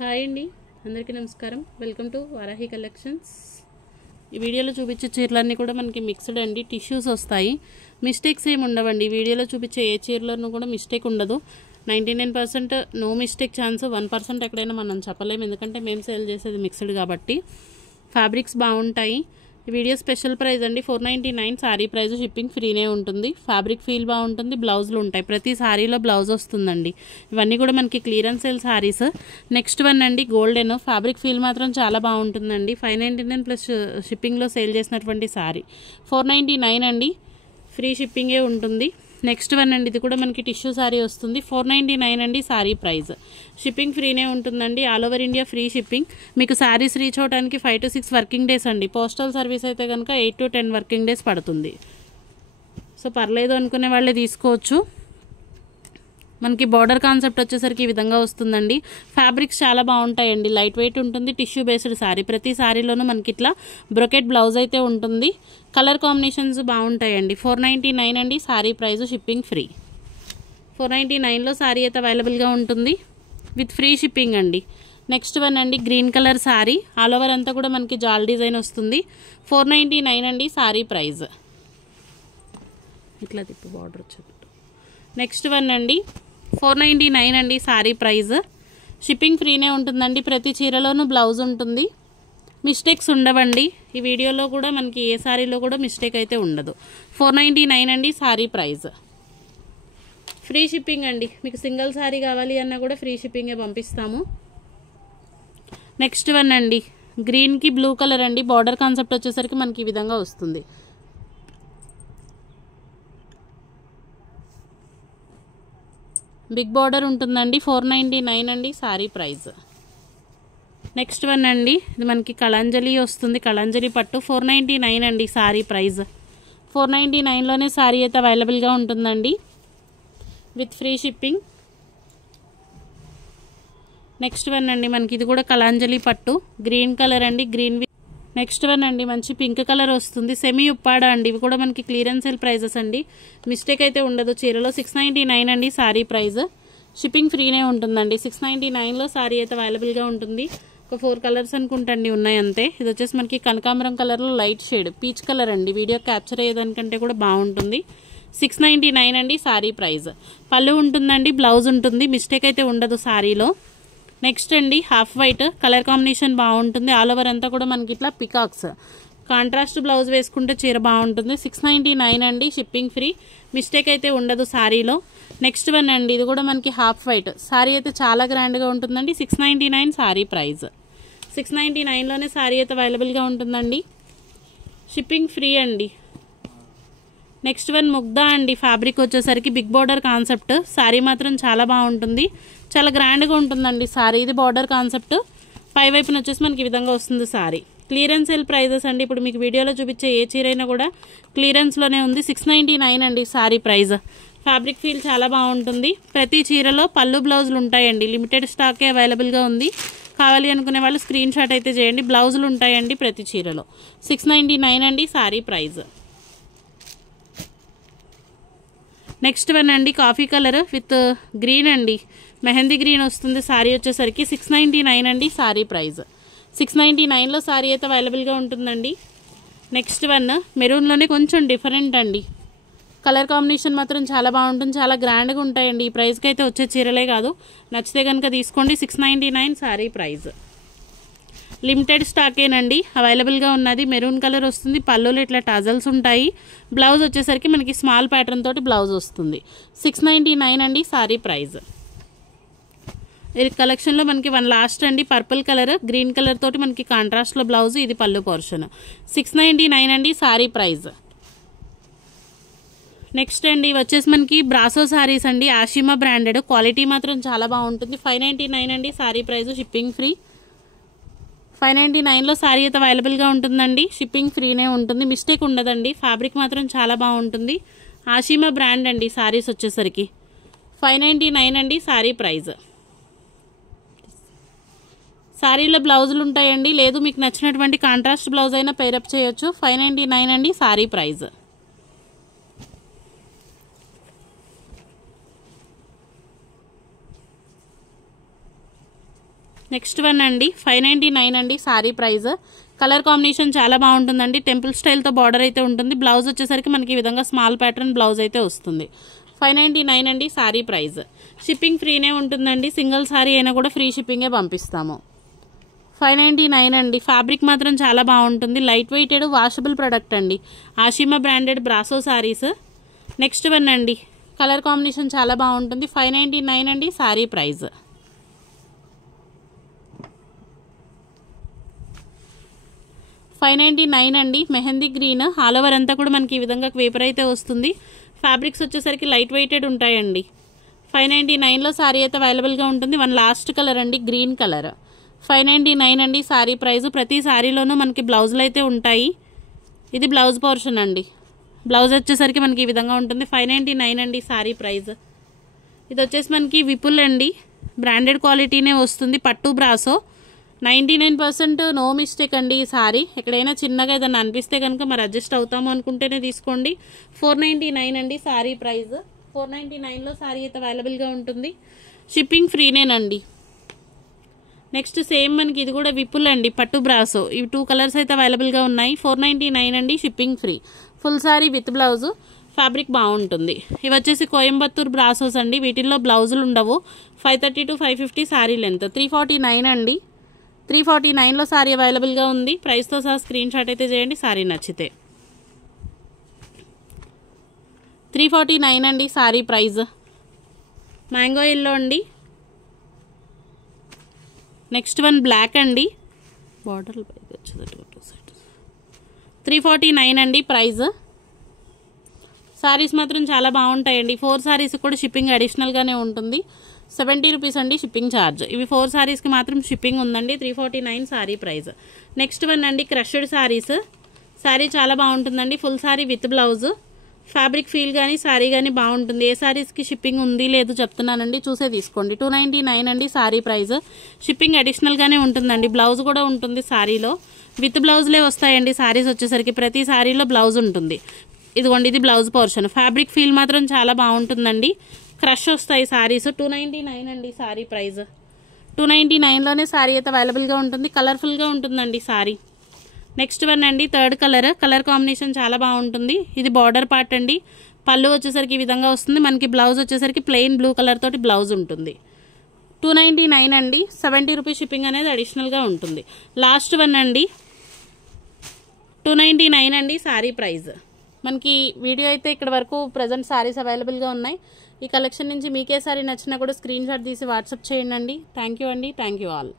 Hi అండి, అందరికీ నమస్కారం. Welcome to Varahi collections. ఈ వీడియోలో చూపించే చీరలన్నీ కూడా మనకి మిక్స్డ్ అండి. టిష్యూస్ వస్తాయి, మిస్టేక్స్ ఏమి ఉండవండి. ఈ వీడియోలో చూపించే ఏ చీరలోనూ కూడా మిస్టేక్ ఉండదు. 99% నో మిస్టేక్ ఛాన్స్, 1% ఎక్కడైనా మనం చెప్పలేము, ఎందుకంటే మేము సేల్ చేసేది మిక్స్డ్ కాబట్టి. ఫ్యాబ్రిక్స్ బాగుంటాయి. ఈ వీడియో స్పెషల్ ప్రైస్ అండి 499. సారీ ప్రైస్ షిప్పింగ్ ఫ్రీనే ఉంటుంది. ఫ్యాబ్రిక్ ఫీల్ బాగుంటుంది. బ్లౌజులు ఉంటాయి, ప్రతి సారీలో బ్లౌజ్ వస్తుందండి. ఇవన్నీ కూడా మనకి clearance sale saris. Next one అండి గోల్డెన్. ఫ్యాబ్రిక్ ఫీల్ మాత్రం చాలా బాగుంటుందండి. 599 ప్లస్ షిప్పింగ్లో సేల్ చేసినటువంటి సారీ. 499 అండి, ఫ్రీ షిప్పింగే ఉంటుంది. నెక్స్ట్ వన్ అండి, ఇది కూడా మనకి టిష్యూ సారీ వస్తుంది. 499 అండి సారీ ప్రైస్. షిప్పింగ్ ఫ్రీనే ఉంటుందండి. All over India free shipping. మీకు శారీస్ రీచ్ అవడానికి 5 to 6 వర్కింగ్ డేస్ అండి. పోస్టల్ సర్వీస్ అయితే కనుక 8 to 10 వర్కింగ్ డేస్ పడుతుంది. సో పర్లేదు అనుకునే వాళ్ళే తీసుకోవచ్చు. మనకి బార్డర్ కాన్సెప్ట్ వచ్చేసరికి ఈ విధంగా వస్తుందండి. ఫ్యాబ్రిక్స్ చాలా బాగుంటాయండి. లైట్ వెయిట్ ఉంటుంది. Tissue based sorry. ప్రతి సారీలోనూ మనకి ఇట్లా బ్రొకెట్ బ్లౌజ్ అయితే ఉంటుంది. కలర్ కాంబినేషన్స్ బాగుంటాయండి. 499 అండి సారీ ప్రైస్, షిప్పింగ్ ఫ్రీ. 499లో సారీ అయితే అవైలబుల్గా ఉంటుంది విత్ ఫ్రీ షిప్పింగ్ అండి. నెక్స్ట్ వన్ అండి green colour sari. All over అంతా కూడా మనకి జాల్ డిజైన్ వస్తుంది. 499 అండి సారీ ప్రైస్. ఇట్లా తిప్పు బార్డర్ వచ్చేది. నెక్స్ట్ వన్ అండి 499 అండి సారీ ప్రైస్. షిప్పింగ్ ఫ్రీనే ఉంటుందండి. ప్రతి చీరలోనూ బ్లౌజ్ ఉంటుంది. మిస్టేక్స్ ఉండవండి. ఈ వీడియోలో కూడా మనకి ఏ సారీలో కూడా మిస్టేక్ అయితే ఉండదు. 499 అండి సారీ ప్రైస్. ఫ్రీ షిప్పింగ్ అండి. మీకు సింగిల్ సారీ కావాలి అన్నా కూడా ఫ్రీ షిప్పింగే పంపిస్తాము. నెక్స్ట్ వన్ అండి గ్రీన్కి బ్లూ కలర్ అండి. బార్డర్ కాన్సెప్ట్ వచ్చేసరికి మనకి ఈ విధంగా వస్తుంది. బిగ్ బార్డర్ ఉంటుందండి. 499 అండి సారీ ప్రైస్. నెక్స్ట్ వన్ అండి, ఇది మనకి కళంజలి వస్తుంది. కళంజలి పట్టు. 499 అండి సారీ ప్రైస్. 499లోనే సారీ అయితే అవైలబుల్గా ఉంటుందండి with free shipping. Next one అండి మనకి ఇది కూడా కళంజలి పట్టు. గ్రీన్ కలర్ అండి. గ్రీన్. నెక్స్ట్ వన్ అండి మంచి పింక్ కలర్ వస్తుంది. సెమీ ఉప్పాడ అండి. ఇవి కూడా మనకి క్లియరెన్స్ సేల్ ప్రైజెస్ అండి. మిస్టేక్ అయితే ఉండదు చీరలో. 699 అండి సారీ ప్రైస్. షిప్పింగ్ ఫ్రీనే ఉంటుందండి. 699లో సారీ అయితే అవైలబుల్గా ఉంటుంది. ఒక 4 కలర్స్ అనుకుంటండి ఉన్నాయి అంతే. ఇది వచ్చేసి మనకి కనకాంబరం కలర్లో లైట్ షేడ్ పీచ్ కలర్ అండి. వీడియో క్యాప్చర్ అయ్యేదానికంటే కూడా బాగుంటుంది. 699 అండి సారీ ప్రైస్. పళ్ళు ఉంటుందండి, బ్లౌజ్ ఉంటుంది. మిస్టేక్ అయితే ఉండదు సారీలో. నెక్స్ట్ అండి హాఫ్ వైట్. కలర్ కాంబినేషన్ బాగుంటుంది. ఆల్ ఓవర్ అంతా కూడా మనకి ఇట్లా పికాక్స్. కాంట్రాస్ట్ బ్లౌజ్ వేసుకుంటే చీర బాగుంటుంది. 699 అండి షిప్పింగ్ ఫ్రీ. మిస్టేక్ అయితే ఉండదు సారీలో. నెక్స్ట్ వన్ అండి, ఇది కూడా మనకి హాఫ్ వైట్. సారీ అయితే చాలా గ్రాండ్గా ఉంటుందండి. 699 సారీ ప్రైస్. 699లోనే సారీ అయితే అవైలబుల్గా ఉంటుందండి. షిప్పింగ్ ఫ్రీ అండి. నెక్స్ట్ వన్ ముగ్ధా అండి. ఫ్యాబ్రిక్ వచ్చేసరికి బిగ్ బార్డర్ కాన్సెప్ట్. సారీ మాత్రం చాలా బాగుంటుంది. చాలా గ్రాండ్గా ఉంటుందండి సారీ. ఇది బార్డర్ కాన్సెప్ట్. పై వైపున వచ్చేసి మనకి ఈ విధంగా వస్తుంది సారీ. క్లియరెన్స్ సేల్ ప్రైజెస్ అండి. ఇప్పుడు మీకు వీడియోలో చూపించే ఏ చీర అయినా కూడా క్లియరెన్స్లోనే ఉంది. 699 అండి సారీ ప్రైస్. ఫ్యాబ్రిక్ ఫీల్ చాలా బాగుంటుంది. ప్రతి చీరలో పళ్ళు బ్లౌజులు ఉంటాయండి. లిమిటెడ్ స్టాకే అవైలబుల్గా ఉంది. కావాలి అనుకునే వాళ్ళు స్క్రీన్ షాట్ అయితే చేయండి. బ్లౌజులు ఉంటాయండి ప్రతి చీరలో. 699 అండి సారీ ప్రైస్. నెక్స్ట్ వన్ అండి కాఫీ కలర్ విత్ గ్రీన్ అండి. మెహందీ గ్రీన్ వస్తుంది సారీ వచ్చేసరికి. 699 అండి సారీ ప్రైస్. 699లో సారీ అయితే అవైలబుల్గా ఉంటుందండి. నెక్స్ట్ వన్ మెరూన్లోనే కొంచెం డిఫరెంట్ అండి. కలర్ కాంబినేషన్ మాత్రం చాలా బాగుంటుంది. చాలా గ్రాండ్గా ఉంటాయండి. ఈ ప్రైస్కి అయితే వచ్చే చీరలే కాదు. నచ్చితే కనుక తీసుకోండి. 699 సారీ ప్రైస్. లిమిటెడ్ స్టాకేనండి అవైలబుల్గా ఉన్నది. మెరూన్ కలర్ వస్తుంది. పళ్ళులో ఇట్లా టజల్స్ ఉంటాయి. బ్లౌజ్ వచ్చేసరికి మనకి స్మాల్ ప్యాటర్న్ తోటి బ్లౌజ్ వస్తుంది. 699 అండి సారీ ప్రైస్. ఈ కలెక్షన్లో మనకి వన్ లాస్ట్ అండి పర్పుల్ కలర్, గ్రీన్ కలర్ తోటి మనకి కాంట్రాస్ట్లో బ్లౌజ్. ఇది పళ్ళు పోర్షన్. 699 అండి సారీ ప్రైస్. నెక్స్ట్ అండి వచ్చేసి మనకి బ్రాసో సారీస్ అండి. ఆషిమా బ్రాండెడ్. క్వాలిటీ మాత్రం చాలా బాగుంటుంది. 599 అండి సారీ ప్రైస్. Shipping free. 599లో సారీ అయితే అవైలబుల్గా ఉంటుందండి. షిప్పింగ్ ఫ్రీనే ఉంటుంది. మిస్టేక్ ఉండదండి. ఫ్యాబ్రిక్ మాత్రం చాలా బాగుంటుంది. ఆషిమా బ్రాండ్ అండి సారీస్ వచ్చేసరికి. 599 అండి సారీ ప్రైస్. సారీలో బ్లౌజులు ఉంటాయండి. లేదు మీకు నచ్చినటువంటి కాంట్రాస్ట్ బ్లౌజ్ అయినా పేరప్ చేయొచ్చు. 599 అండి సారీ ప్రైస్. నెక్స్ట్ వన్ అండి 599 అండి సారీ ప్రైస్. కలర్ కాంబినేషన్ చాలా బాగుంటుందండి. టెంపుల్ స్టైల్తో బార్డర్ అయితే ఉంటుంది. బ్లౌజ్ వచ్చేసరికి మనకి ఈ విధంగా స్మాల్ ప్యాటర్న్ బ్లౌజ్ అయితే వస్తుంది. 599 అండి సారీ ప్రైస్. షిప్పింగ్ ఫ్రీనే ఉంటుందండి. సింగిల్ సారీ అయినా కూడా ఫ్రీ షిప్పింగే పంపిస్తాము. 599 అండి. ఫ్యాబ్రిక్ మాత్రం చాలా బాగుంటుంది. లైట్ వెయిటెడ్ వాషబుల్ ప్రొడక్ట్ అండి. Ashima branded brasso saris. Next one అండి కలర్ కాంబినేషన్ చాలా బాగుంటుంది. 599 అండి సారీ ప్రైస్. 599 అండి. మెహందీ గ్రీన్ ఆల్ ఓవర్ అంతా కూడా మనకి ఈ విధంగా క్వేపర్ అయితే వస్తుంది. ఫ్యాబ్రిక్స్ వచ్చేసరికి లైట్ వెయిటెడ్ ఉంటాయండి. 599లో సారీ అయితే అవైలబుల్గా ఉంటుంది. వన్ లాస్ట్ కలర్ అండి గ్రీన్ కలర్. 599 అండి సారీ ప్రైస్. ప్రతి సారీలోనూ మనకి బ్లౌజులు అయితే ఉంటాయి. ఇది బ్లౌజ్ పోర్షన్ అండి. బ్లౌజ్ వచ్చేసరికి మనకి ఈ విధంగా ఉంటుంది. 599 అండి సారీ ప్రైస్. ఇది వచ్చేసి మనకి విపుల్ అండి. బ్రాండెడ్ క్వాలిటీనే వస్తుంది. పట్టు బ్రాసో 99% నో మిస్టేక్ అండి. ఈ సారీ ఎక్కడైనా చిన్నగా ఏదైనా అనిపిస్తే కనుక మరి అడ్జస్ట్ అవుతాము అనుకుంటేనే తీసుకోండి. 499 అండి సారీ ప్రైస్. 499లో సారీ అయితే అవైలబుల్గా ఉంటుంది. షిప్పింగ్ ఫ్రీనేనండి. నెక్స్ట్ సేమ్ మనకి ఇది కూడా విపుల్ అండి పట్టు బ్రాసో. ఇవి 2 కలర్స్ అయితే అవైలబుల్గా ఉన్నాయి. 499 అండి shipping free. Full sorry with blouse. Fabric బాగుంటుంది. ఇవి వచ్చేసి కోయంబత్తూర్ బ్రాసోస్ అండి. వీటిల్లో బ్లౌజులు ఉండవు. 530 to 550 సారీ లెంత్. 349 అండి. 349లో సారీ అవైలబుల్గా ఉంది. ప్రైస్తో సహా స్క్రీన్ షాట్ అయితే చేయండి సారీ నచ్చితే. 349 అండి సారీ ప్రైస్. మ్యాంగో ఎల్లో అండి. నెక్స్ట్ వన్ బ్లాక్ అండి. బార్డర్ 349 అండి ప్రైస్. సారీస్ మాత్రం చాలా బాగుంటాయండి. 4 సారీస్ కూడా షిప్పింగ్ అడిషనల్గానే ఉంటుంది. 70 రూపీస్ అండి షిప్పింగ్ ఛార్జ్. ఇవి 4 సారీస్కి మాత్రం షిప్పింగ్ ఉందండి. 349 సారీ ప్రైస్. నెక్స్ట్ వన్ అండి క్రష్డ్ సారీస్. సారీ చాలా బాగుంటుందండి. Full sorry with blouse. Fabric feel కానీ సారీ కానీ బాగుంటుంది. ఏ సారీస్కి షిప్పింగ్ ఉంది లేదు చెప్తున్నానండి, చూసే తీసుకోండి. 299 అండి సారీ ప్రైస్. షిప్పింగ్ అడిషనల్గానే ఉంటుందండి. బ్లౌజ్ కూడా ఉంటుంది సారీలో. విత్ బ్లౌజ్లే వస్తాయండి సారీస్ వచ్చేసరికి. ప్రతి సారీలో బ్లౌజ్ ఉంటుంది. ఇదిగోండి ఇది బ్లౌజ్ పోర్షన్. ఫ్యాబ్రిక్ ఫీల్ మాత్రం చాలా బాగుంటుందండి. క్రష్ వస్తాయి సారీస్. 299 అండి సారీ ప్రైస్. 299లోనే సారీ అయితే అవైలబుల్గా ఉంటుంది. కలర్ఫుల్గా ఉంటుందండి సారీ. నెక్స్ట్ వన్ అండి థర్డ్ కలర్. కలర్ కాంబినేషన్ చాలా బాగుంటుంది. ఇది బార్డర్ పార్ట్ అండి. పళ్ళు వచ్చేసరికి ఈ విధంగా వస్తుంది. మనకి బ్లౌజ్ వచ్చేసరికి ప్లెయిన్ బ్లూ కలర్ తోటి బ్లౌజ్ ఉంటుంది. 299 అండి. 70 రూపీస్ షిప్పింగ్ అనేది అడిషనల్గా ఉంటుంది. లాస్ట్ వన్ అండి 299 అండి సారీ ప్రైస్. మనకి వీడియో అయితే ఇక్కడ వరకు ప్రజెంట్ సారీస్ అవైలబుల్గా ఉన్నాయి. ఈ కలెక్షన్ నుంచి మీకే సారీ నచ్చినా కూడా స్క్రీన్ షాట్ తీసి వాట్సాప్ చేయండి. థ్యాంక్ యూ అండి. Thank you all.